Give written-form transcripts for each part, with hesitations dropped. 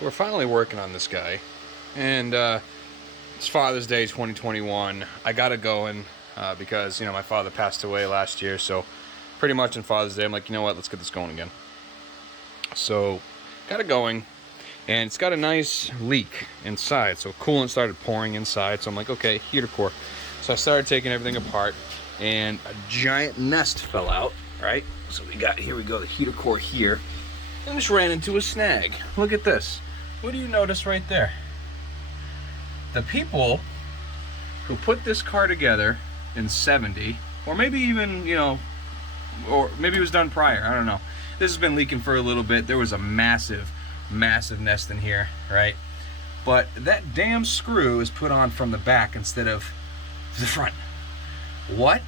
So we're finally working on this guy, and it's Father's Day 2021. I got it going because, you know, my father passed away last year, so pretty much on Father's Day I'm like, you know what, let's get this going again. So got it going, and it's got a nice leak inside, so coolant started pouring inside, so I'm like, okay, heater core. So I started taking everything apart, and a giant nest fell out, right? So we got, here we go, the heater core here, and just ran into a snag. Look at this. What do you notice right there? The people who put this car together in 70, or maybe even, you know, or maybe it was done prior, I don't know. This has been leaking for a little bit. There was a massive nest in here, right? But that damn screw is put on from the back instead of the front. What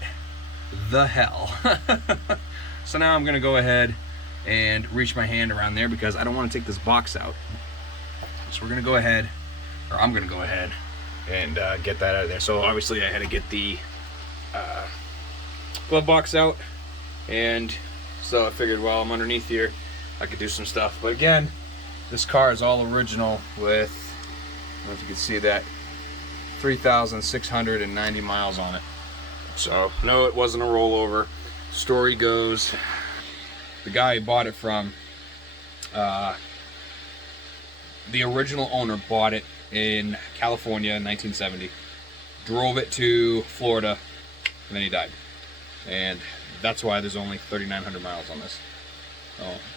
the hell? So now I'm gonna go ahead and reach my hand around there because I don't want to take this box out. So we're gonna go ahead, or I'm gonna go ahead and get that out of there. So obviously I had to get the glove box out, and so I figured, well, I'm underneath here, I could do some stuff. But again, this car is all original with, I don't know if you can see that, 3,690 miles on it. So no, it wasn't a rollover. Story goes, the guy who bought it from, the original owner bought it in California in 1970, drove it to Florida, and then he died. And that's why there's only 3,900 miles on this.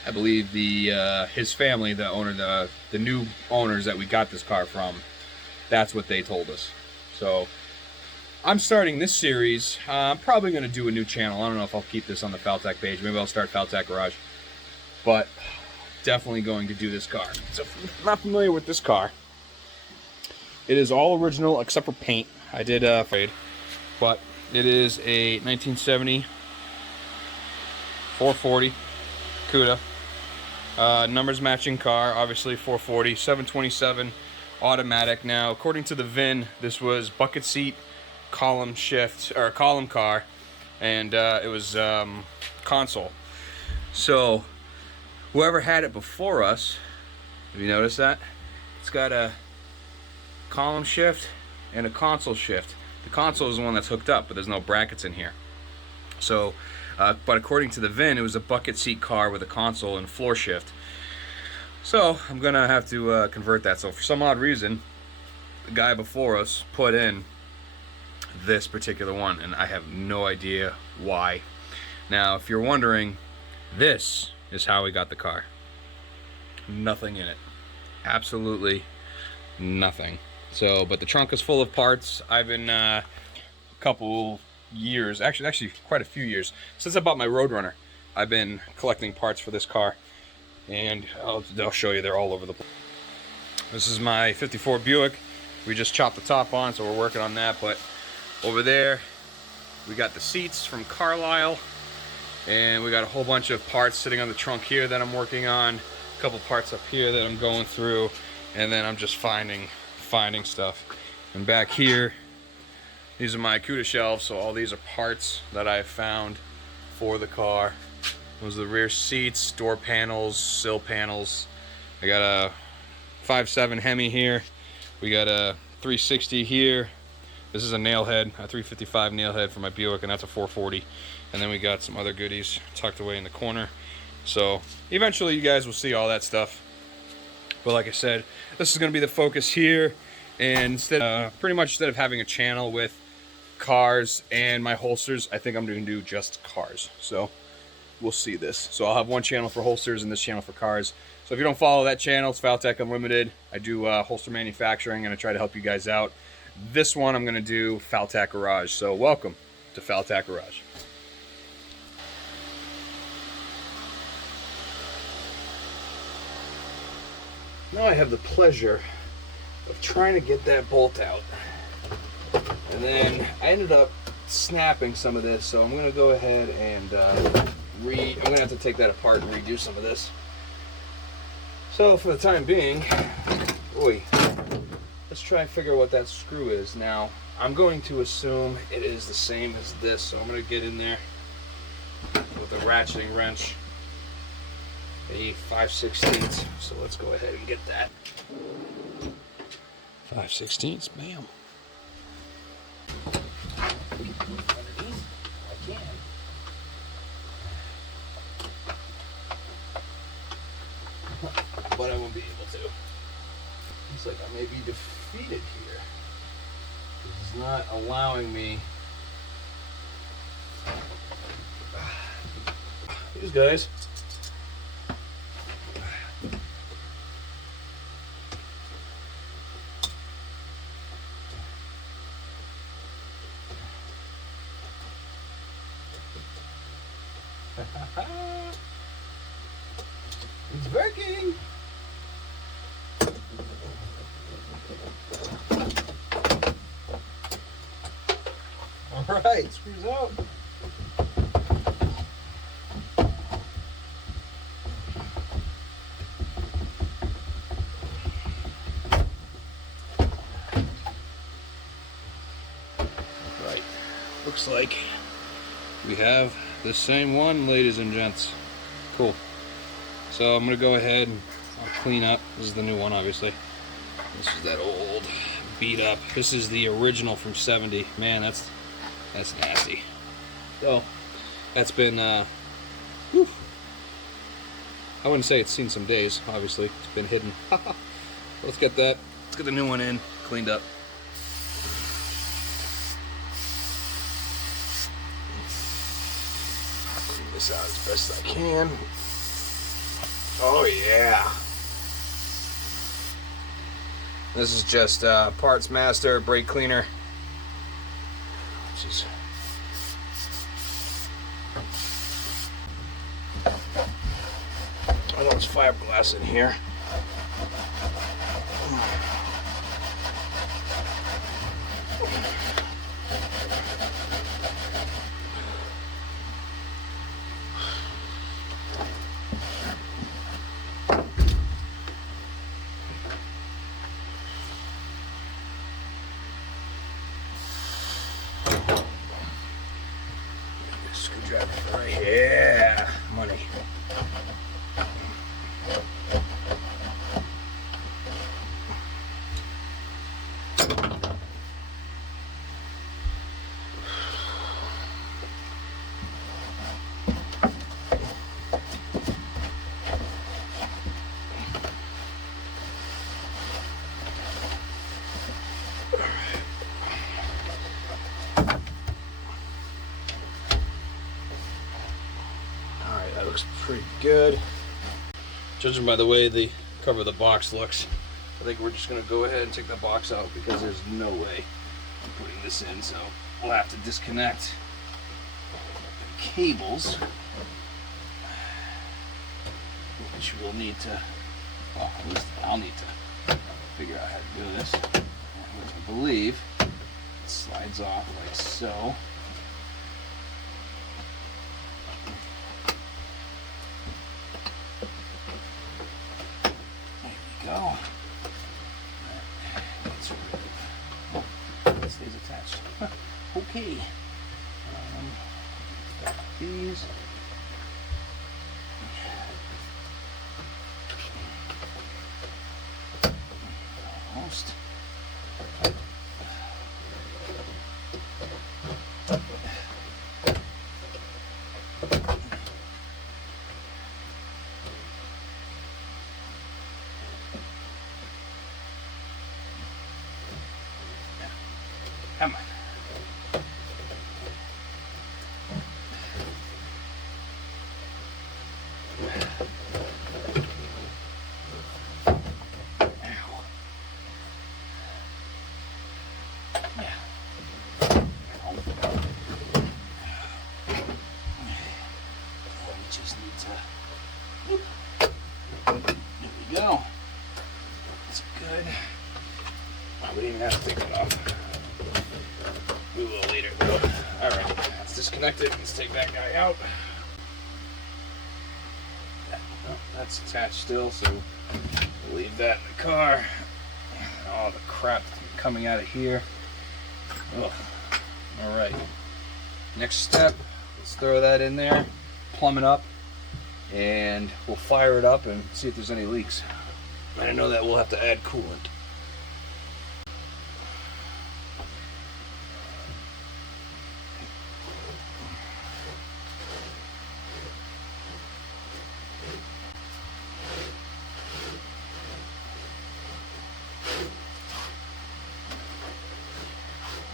I believe the his family, the new owners that we got this car from, that's what they told us. So I'm starting this series. I'm probably going to do a new channel. I don't know if I'll keep this on the FalTac page. Maybe I'll start FalTac Garage. But definitely going to do this car. So if you're not familiar with this car, it is all original except for paint. I did fade, but it is a 1970 440 Cuda. Numbers matching car, obviously 440, 727 automatic. Now, according to the VIN, this was bucket seat, column shift, or column car, and it was console. So whoever had it before us, have you noticed that? It's got a column shift and a console shift. The console is the one that's hooked up, but there's no brackets in here. So, but according to the VIN, it was a bucket seat car with a console and floor shift. So I'm gonna have to convert that. So for some odd reason, the guy before us put in this particular one, and I have no idea why. Now, if you're wondering, this is how we got the car. Nothing in it. Absolutely nothing. So, but the trunk is full of parts. I've been a couple years, actually quite a few years, since I bought my Roadrunner, I've been collecting parts for this car, and I'll show you, they're all over the place. This is my 54 Buick. We just chopped the top on, so we're working on that. But over there, we got the seats from Carlisle, and we got a whole bunch of parts sitting on the trunk here that I'm working on, a couple parts up here that I'm going through, and then I'm just finding stuff. And back here, these are my Cuda shelves, so all these are parts that I've found for the car. Those are the rear seats, door panels, sill panels. I got a 5.7 Hemi here. We got a 360 here. This is a nail head, a 355 nail head for my Buick, and that's a 440. And then we got some other goodies tucked away in the corner. So eventually you guys will see all that stuff. But like I said, this is going to be the focus here. And pretty much instead of having a channel with cars and my holsters, I think I'm going to do just cars. So we'll see this. So I'll have one channel for holsters and this channel for cars. So if you don't follow that channel, it's FalTac Unlimited. I do holster manufacturing, and I try to help you guys out. This one I'm going to do FalTac Garage. So welcome to FalTac Garage. Now I have the pleasure of trying to get that bolt out. And then I ended up snapping some of this, so I'm going to go ahead and I'm going to have to take that apart and redo some of this. So for the time being, let's try and figure out what that screw is. Now, I'm going to assume it is the same as this, so I'm going to get in there with a ratcheting wrench a 5/16. So let's go ahead and get that. 5/16, bam. Underneath, I can. But I won't be able to. Looks like I may be defeated here. This is not allowing me. These guys. It's working. All right, screws out. Right, looks like we have the same one, ladies and gents. Cool. So I'm gonna go ahead and I'll clean up. This is the new one, obviously. This is that old beat up. This is the original from '70. Man, that's nasty. So that's been whew. I wouldn't say it's seen some days. Obviously, it's been hidden. Let's get that. Let's get the new one in, cleaned up. Clean this out as best I can. Oh yeah. This is just Parts Master brake cleaner, which is I know it's fiberglass in here. Screwdriver right here. Yeah, money. That looks pretty good. Judging by the way the cover of the box looks, I think we're just going to go ahead and take the box out because there's no way I'm putting this in. So we'll have to disconnect the cables, which we'll need to, well, at least I'll need to figure out how to do this. Which I believe it slides off like so. Go. It stays attached. Okay. These. Almost. Come on. Ow. Yeah. We just need to. Whoop. There we go. That's good. We didn't even have to take that off. We will later though. Alright, that's disconnected. Let's take that guy out. Oh, that's attached still, so we'll leave that in the car. All the crap coming out of here. Ugh. Alright. Next step, let's throw that in there, plumb it up, and we'll fire it up and see if there's any leaks. And I know that we'll have to add coolant.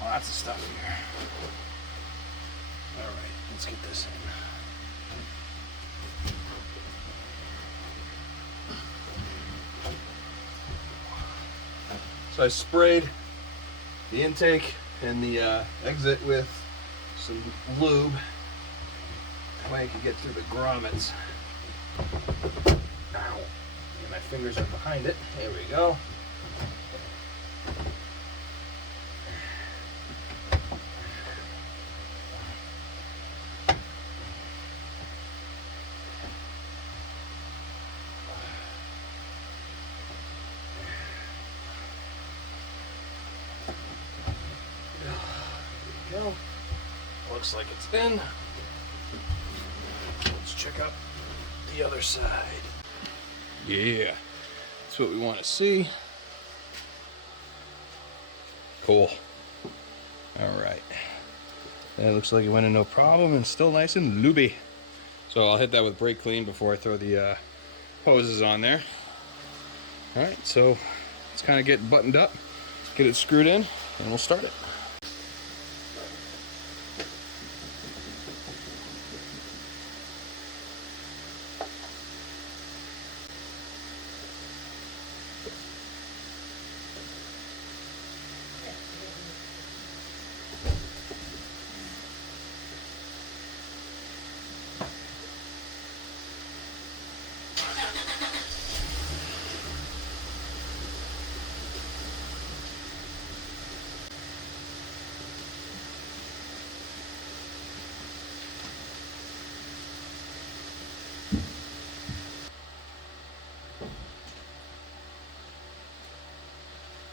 Lots of stuff here. All right, let's get this in. So I sprayed the intake and the exit with some lube. That way I can get through the grommets. Ow. And my fingers are behind it. There we go. Go. Looks like it's in. Let's check out the other side. Yeah, that's what we want to see. Cool. All right. That looks like it went in no problem and still nice and lubey. So I'll hit that with brake clean before I throw the hoses on there. All right, so let's kind of get buttoned up, get it screwed in, and we'll start it.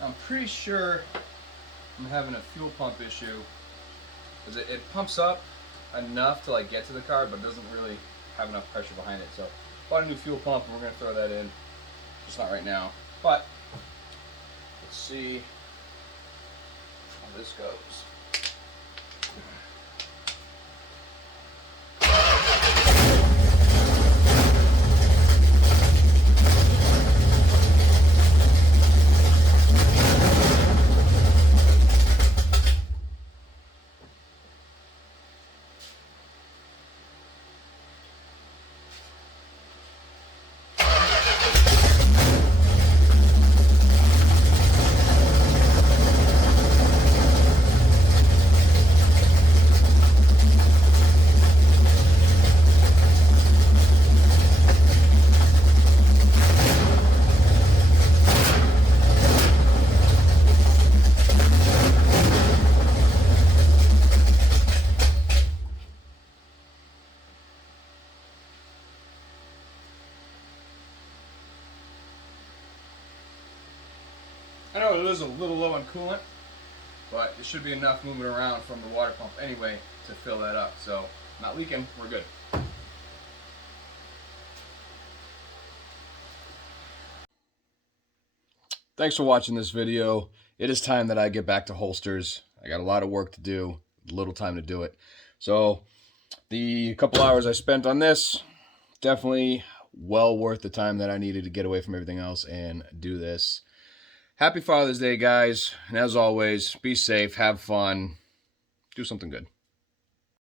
I'm pretty sure I'm having a fuel pump issue because it pumps up enough to like get to the car, but it doesn't really have enough pressure behind it. So bought a new fuel pump and we're gonna throw that in. Just not right now, but let's see how this goes. I know it is a little low on coolant, but it should be enough moving around from the water pump anyway to fill that up. So not leaking, we're good. Thanks for watching this video. It is time that I get back to holsters. I got a lot of work to do, little time to do it. So the couple hours I spent on this, definitely well worth the time that I needed to get away from everything else and do this. Happy Father's Day, guys. And as always, be safe, have fun, do something good.